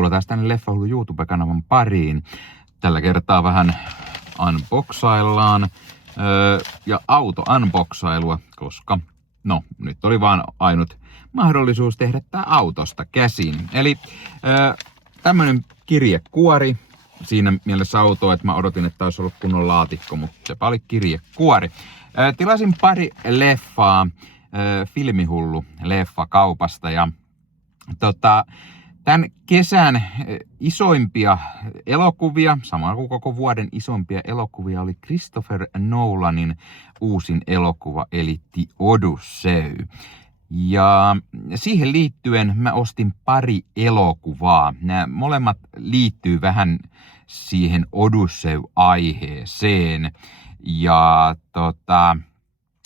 Tervetuloa taas tänne Leffahullu YouTube-kanavan pariin. Tällä kertaa vähän unboxaillaan ja auto-unboxailua, koska no nyt oli vaan ainut mahdollisuus tehdä tää autosta käsin. Eli tämmönen kirjekuori. Siinä mielessä autoa, että mä odotin, että olisi ollut kunnon laatikko, mutta sepä oli kirjekuori. Tilasin pari leffaa Filmihullu leffakaupasta ja tämän kesän isoimpia elokuvia, samoin kuin koko vuoden isompia elokuvia, oli Christopher Nolanin uusin elokuva, eli The Odyssey. Ja siihen liittyen mä ostin pari elokuvaa. Nämä molemmat liittyy vähän siihen Odyssey-aiheeseen. Ja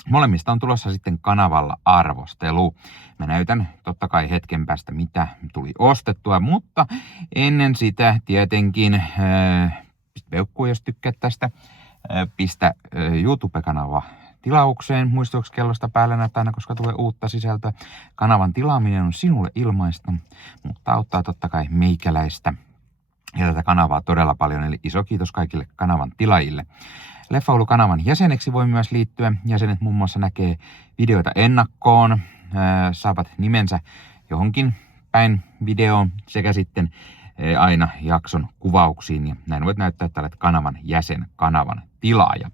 molemmista on tulossa sitten kanavalla arvostelu. Mä näytän totta kai hetken päästä, mitä tuli ostettua, mutta ennen sitä tietenkin pistä peukkua, jos tykkäät tästä. Pistä YouTube-kanava tilaukseen. Muistuksi kellosta päällä näyttää aina, koska tulee uutta sisältöä. Kanavan tilaaminen on sinulle ilmaista, mutta auttaa totta kai meikäläistä ja tätä kanavaa todella paljon. Eli iso kiitos kaikille kanavan tilaajille. Leffahullu-kanavan jäseneksi voi myös liittyä. Jäsenet muun muassa näkee videoita ennakkoon, saavat nimensä johonkin päin videoon sekä sitten aina jakson kuvauksiin. Ja näin voit näyttää, että olet kanavan jäsen, kanavan tilaaja.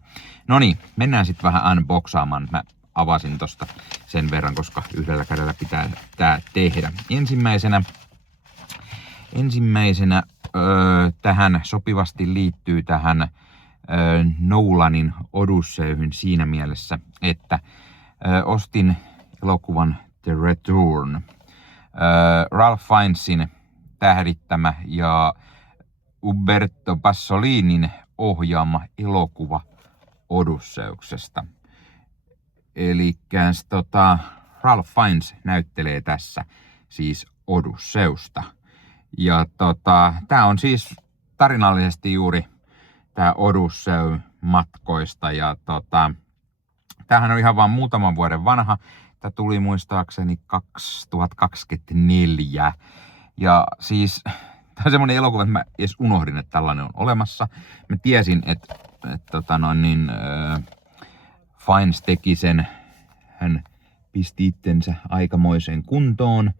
No niin, mennään sitten vähän unboxaamaan. Mä avasin tosta sen verran, koska yhdellä kädellä pitää tää tehdä. Ensimmäisenä tähän sopivasti liittyy tähän Nolanin Odysseyhyn siinä mielessä, että ostin elokuvan The Return. Ralph Fiennesin tähdittämä ja Umberto Pasolinin ohjaama elokuva Odysseuksesta. Elikkäs Ralph Fiennes näyttelee tässä siis Odysseusta. Ja tää on siis tarinallisesti juuri tää Odyssey-matkoista ja tämähän on ihan vaan muutaman vuoden vanha. Tää tuli muistaakseni 2024. Ja siis tää on semmonen elokuva, että mä edes unohdin, että tällainen on olemassa. Mä tiesin, että Fiennes teki sen, hän pisti itsensä aikamoiseen kuntoon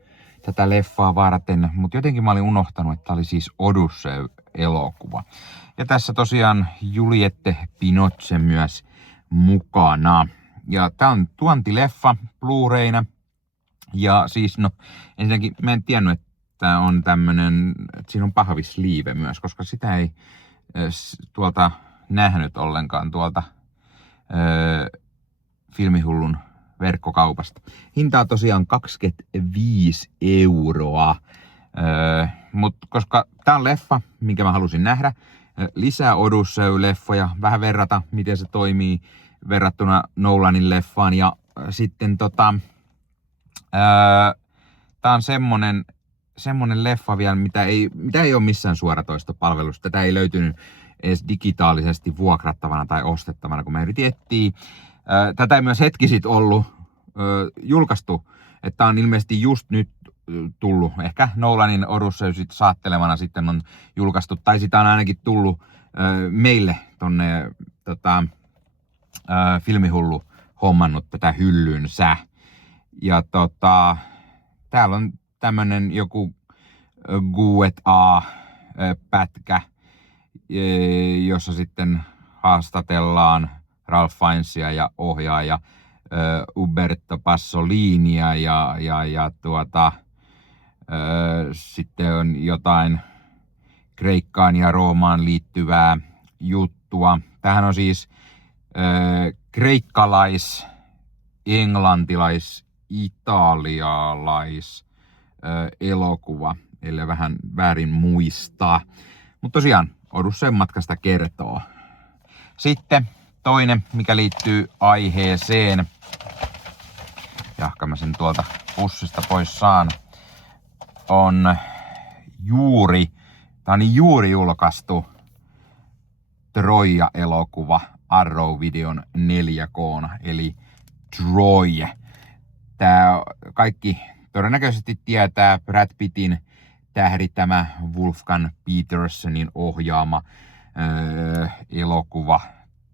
tätä leffaa varten, mutta jotenkin mä olin unohtanut, että tää oli siis Odyssey-elokuva. Ja tässä tosiaan Juliette Binoche myös mukana. Ja tää on tuontileffa Blu-rayna. Ja siis no, ensinnäkin mä en tiennyt, että tää on tämmönen, että siinä on pahvisliive myös, koska sitä ei tuolta nähnyt ollenkaan tuolta Filmihullun verkkokaupasta. Hintaa tosiaan 25 €. Mutta koska tää on leffa, minkä mä halusin nähdä, lisää Odyssey-leffoja, vähän verrata, miten se toimii verrattuna Nolanin leffaan. Ja sitten tää on semmonen leffa vielä, mitä ei ole missään suoratoistopalvelussa. Tätä ei löytynyt edes digitaalisesti vuokrattavana tai ostettavana, kun mä yritin etsiä. Tätä ei myös hetki sit ollut julkaistu, että on ilmeisesti just nyt tullut. Ehkä Nolanin Odyssey sit saattelemana sitten on julkaistu, tai sitä on ainakin tullut meille tonne Filmihullu hommannut tätä hyllyynsä. Ja täällä on tämmönen joku Q&A-pätkä, jossa sitten haastatellaan Ralph Fiennesia ja ohjaaja Umberto Pasolinia ja sitten on jotain Kreikkaan ja Roomaan liittyvää juttua. Tämähän on siis kreikkalais, englantilais, italialais elokuva, ellei vähän väärin muistaa. Mutta tosiaan Odysseyn matkasta kertoo. Sitten toinen, mikä liittyy aiheeseen, jahka mä sen tuolta pussista pois saan, on juuri julkaistu Troja-elokuva Arrow-videon 4K:na, eli Troy. Tää kaikki todennäköisesti tietää Brad Pittin tähdittämä Wolfgang Petersenin ohjaama elokuva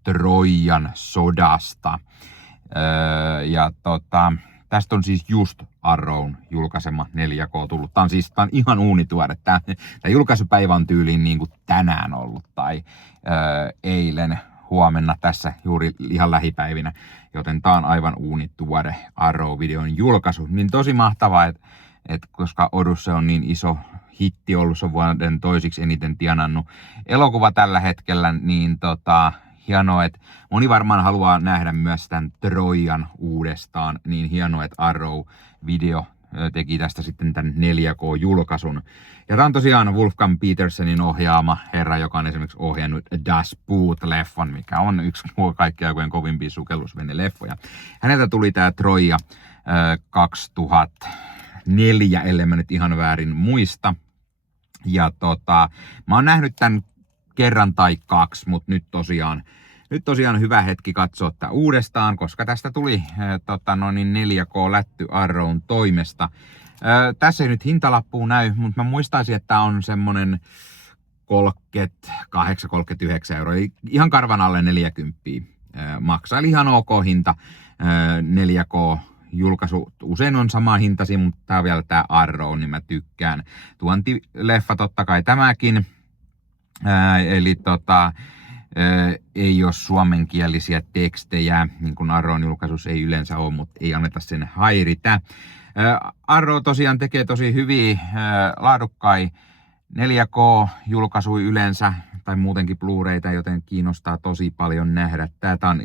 Trojan sodasta. Ja tästä on siis just Arrown julkaisema 4K tullut. Tää on ihan uunituore. Tää julkaisupäivä on tyyliin niin kuin tänään ollut tai eilen, huomenna tässä juuri ihan lähipäivinä. Joten tää on aivan uunituore Arrow-videon julkaisu. Niin tosi mahtavaa, että koska Odyssey on niin iso hitti ollut, se on vuoden toisiksi eniten tienannut elokuva tällä hetkellä, niin hienoa, että moni varmaan haluaa nähdä myös tämän Trojan uudestaan, niin hienoa, että Arrow-video teki tästä sitten tämän 4K-julkaisun. Ja tämä on tosiaan Wolfgang Petersenin ohjaama herra, joka on esimerkiksi ohjannut Das Boot-leffan, mikä on yksi kaikkien aikojen kovimpia sukellusvene-leffoja. Häneltä tuli tämä Troja 2004, ellei mä nyt ihan väärin muista. Ja mä oon nähnyt tämän kerran tai kaksi, mutta nyt tosiaan hyvä hetki katsoa tämä uudestaan, koska tästä tuli 4K-lätty Arrown toimesta. Tässä ei nyt hintalappuun näy, mutta mä muistaisin, että tämä on semmonen 38-39 €, eli ihan karvan alle 40 maksaa. Eli ihan ok hinta 4K-julkaisu. Usein on sama hintasi, mutta tää on vielä tää Arrow, niin mä tykkään. Tuontileffa totta kai tämäkin. Eli ei ole suomenkielisiä tekstejä, niin kuin Arrown julkaisussa ei yleensä ole, mutta ei anneta sen häiritä. Arrow tosiaan tekee tosi hyviä, laadukkaita 4K-julkaisuja yleensä, tai muutenkin Blu-rayta, joten kiinnostaa tosi paljon nähdä. Tää on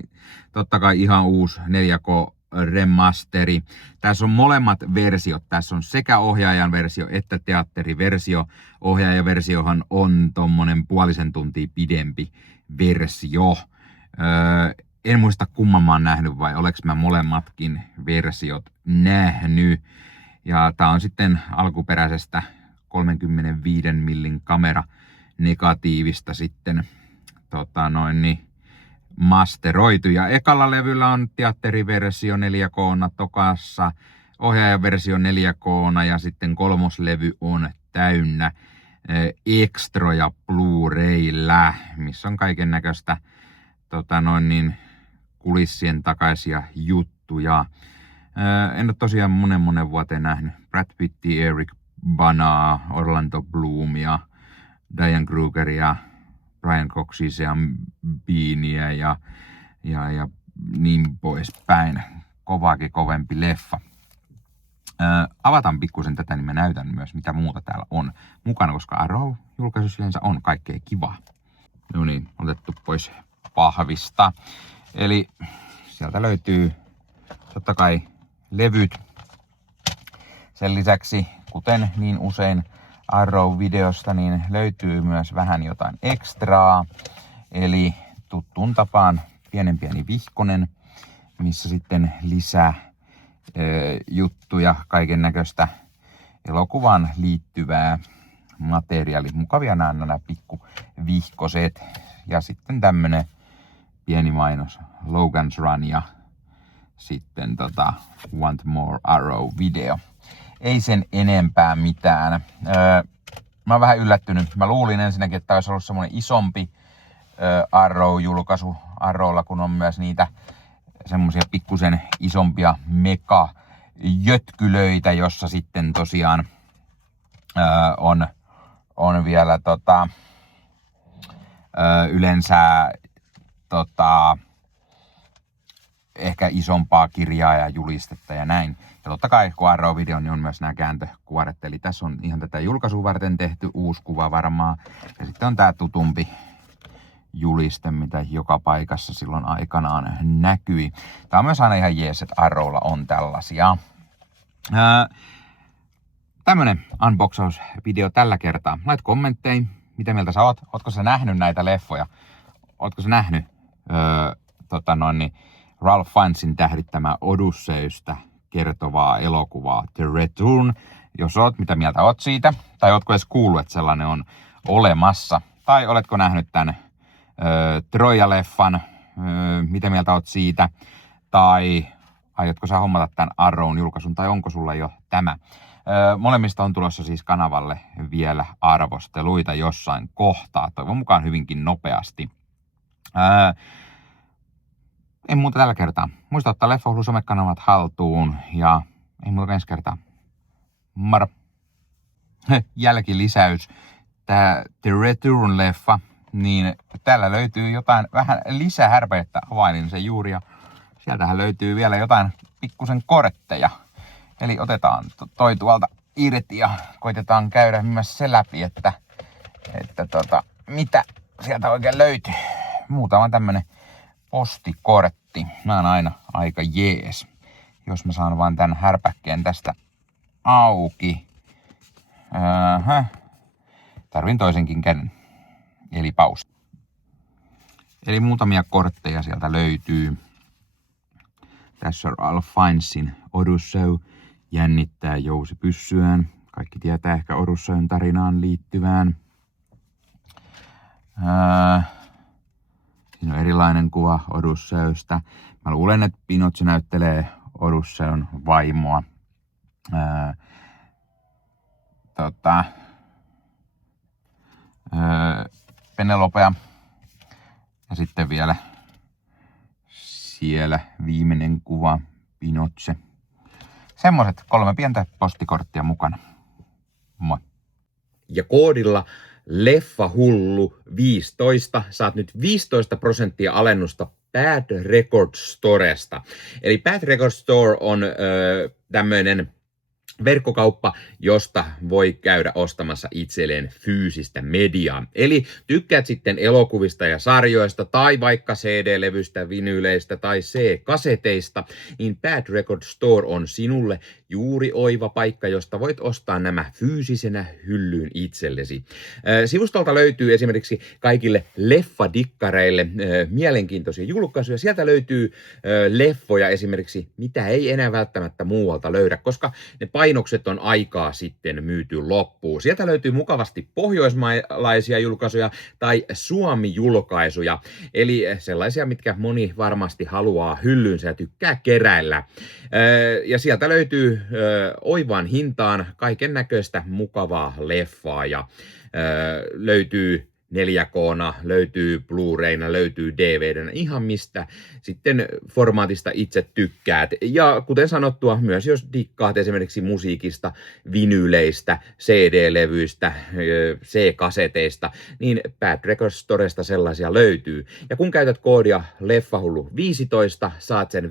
totta kai ihan uusi 4K-remasteri. Tässä on molemmat versiot. Tässä on sekä ohjaajan versio että teatteriversio. Ohjaajaversiohan on tommonen puolisen tuntia pidempi versio. En muista kumman mä oon nähnyt vai oleks mä molemmatkin versiot nähnyt. Ja tää on sitten alkuperäisestä 35 millin kamera negatiivista sitten masteroitu. Ja ekalla levyllä on teatteriversio 4K:na, tokassa ohjaajaversio 4K:na ja sitten kolmoslevy on täynnä ekstroja Blu-rayllä, missä on kaiken näköistä kulissien takaisia juttuja. En ole tosiaan monen vuoteen nähnyt Brad Pittia, Eric Banaa, Orlando Bloomia, Diane Krugeria, Brian Coxia, Sean Beania ja niin poispäin. Kovaakin kovempi leffa. Avataan pikkusen tätä, niin mä näytän myös, mitä muuta täällä on mukana, koska Arrow-julkaisussa yleensä on kaikkea kivaa. No niin, otettu pois pahvista. Eli sieltä löytyy totta kai levyt. Sen lisäksi, kuten niin usein Arrow-videosta, niin löytyy myös vähän jotain ekstraa. Eli tuttuun tapaan pieni vihkonen, missä sitten lisää juttuja, kaiken näköistä elokuvaan liittyvää materiaalia. Mukavia nämä pikku vihkoset. Ja sitten tämmönen pieni mainos, Logan's Run ja sitten Want More Arrow video. Ei sen enempää mitään. Mä oon vähän yllättynyt. Mä luulin ensinnäkin, että olisi ollut semmonen isompi Arrow-julkaisu Arrowlla, kun on myös niitä semmosia pikkusen isompia mega-jötkylöitä, jossa sitten tosiaan on vielä yleensä ehkä isompaa kirjaa ja julistetta ja näin. Ja totta kai kun Arrow-video, niin on myös nämä kääntökuoret. Eli tässä on ihan tätä julkaisua varten tehty uusi kuva varmaan. Ja sitten on tää tutumpi juliste, mitä joka paikassa silloin aikanaan näkyi. Tää on myös aina ihan jees, että Arrowlla on tällaisia. Tämmönen unboxausvideo tällä kertaa. Lait kommentteihin, mitä mieltä sä oot. Ootko sä nähnyt näitä leffoja? Ootko sä nähnyt Ralph Fiennesin tähdittämää Odysseystä kertovaa elokuvaa The Return? Jos oot, mitä mieltä oot siitä? Tai ootko edes kuullut, että sellainen on olemassa? Tai oletko nähnyt tämän Troja-leffan? Mitä mieltä oot siitä? Tai aiotko sä hommata tämän Arrown julkaisun? Tai onko sulla jo tämä? Molemmista on tulossa siis kanavalle vielä arvosteluita jossain kohtaa, toivon mukaan hyvinkin nopeasti. En muuta tällä kertaa. Muista ottaa Leffahullun somekanavat haltuun ja ei muuta ensi kertaa. Moro! Jälkilisäys. Tää The Return-leffa, niin täällä löytyy jotain vähän lisää härpeettä, availin sen juuri ja sieltähän löytyy vielä jotain pikkusen kortteja. Eli otetaan toi tuolta irti ja koitetaan käydä myös se läpi, että mitä sieltä oikein löytyy. Muutama tämmönen postikortti. Mä oon aina aika jees, jos mä saan vaan tän härpäkkeen tästä auki. Tarvin toisenkin käden. Eli paus. Eli muutamia kortteja sieltä löytyy. Tässä on Ralph Fiennesin Odyssey jännittää jousi pyssyään. Kaikki tietää ehkä Odysseyn tarinaan liittyvään. Siinä on erilainen kuva Odysseystä. Mä luulen, että Pinocchio näyttelee Odysseyn vaimoa. Penelopea. Ja sitten vielä siellä viimeinen kuva, Pinocchio. Semmoiset 3 pientä postikorttia mukana. Moi. Ja koodilla Leffahullu 15 saat nyt 15% alennusta Bad Record Storesta. Eli Bad Record Store on tämmöinen verkkokauppa, josta voi käydä ostamassa itselleen fyysistä mediaa. Eli tykkäät sitten elokuvista ja sarjoista tai vaikka CD-levystä, vinyyleistä tai C-kaseteista, niin Bad Record Store on sinulle juuri oiva paikka, josta voit ostaa nämä fyysisenä hyllyyn itsellesi. Sivustolta löytyy esimerkiksi kaikille leffadikkareille mielenkiintoisia julkaisuja. Sieltä löytyy leffoja esimerkiksi, mitä ei enää välttämättä muualta löydä, koska ne painokset on aikaa sitten myyty loppuun. Sieltä löytyy mukavasti pohjoismaalaisia julkaisuja tai Suomi-julkaisuja, eli sellaisia, mitkä moni varmasti haluaa hyllyynsä ja tykkää keräillä. Ja sieltä löytyy oivaan hintaan kaiken näköistä mukavaa leffaa ja löytyy 4K:na, löytyy Blu-rayna, löytyy DVDnä, ihan mistä sitten formaatista itse tykkäät. Ja kuten sanottua, myös jos dikkaat esimerkiksi musiikista, vinyyleistä, CD-levyistä, C-kaseteista, niin Bad Record Storesta sellaisia löytyy. Ja kun käytät koodia Leffahullu15, saat sen 15%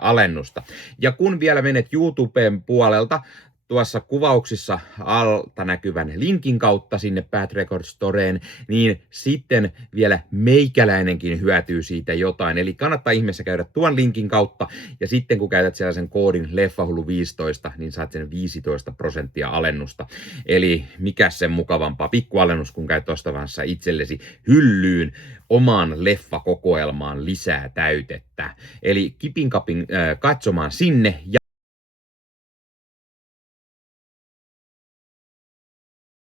alennusta. Ja kun vielä menet YouTuben puolelta, tuossa kuvauksissa alta näkyvän linkin kautta sinne Bad Record Storeen, niin sitten vielä meikäläinenkin hyötyy siitä jotain. Eli kannattaa ihmeessä käydä tuon linkin kautta, ja sitten kun käytät sellaisen koodin Leffahullu15, niin saat sen 15% alennusta. Eli mikä sen mukavampaa pikkualennus, kun käyt ostavassa itsellesi hyllyyn omaan leffakokoelmaan lisää täytettä. Eli kipin kapin katsomaan sinne.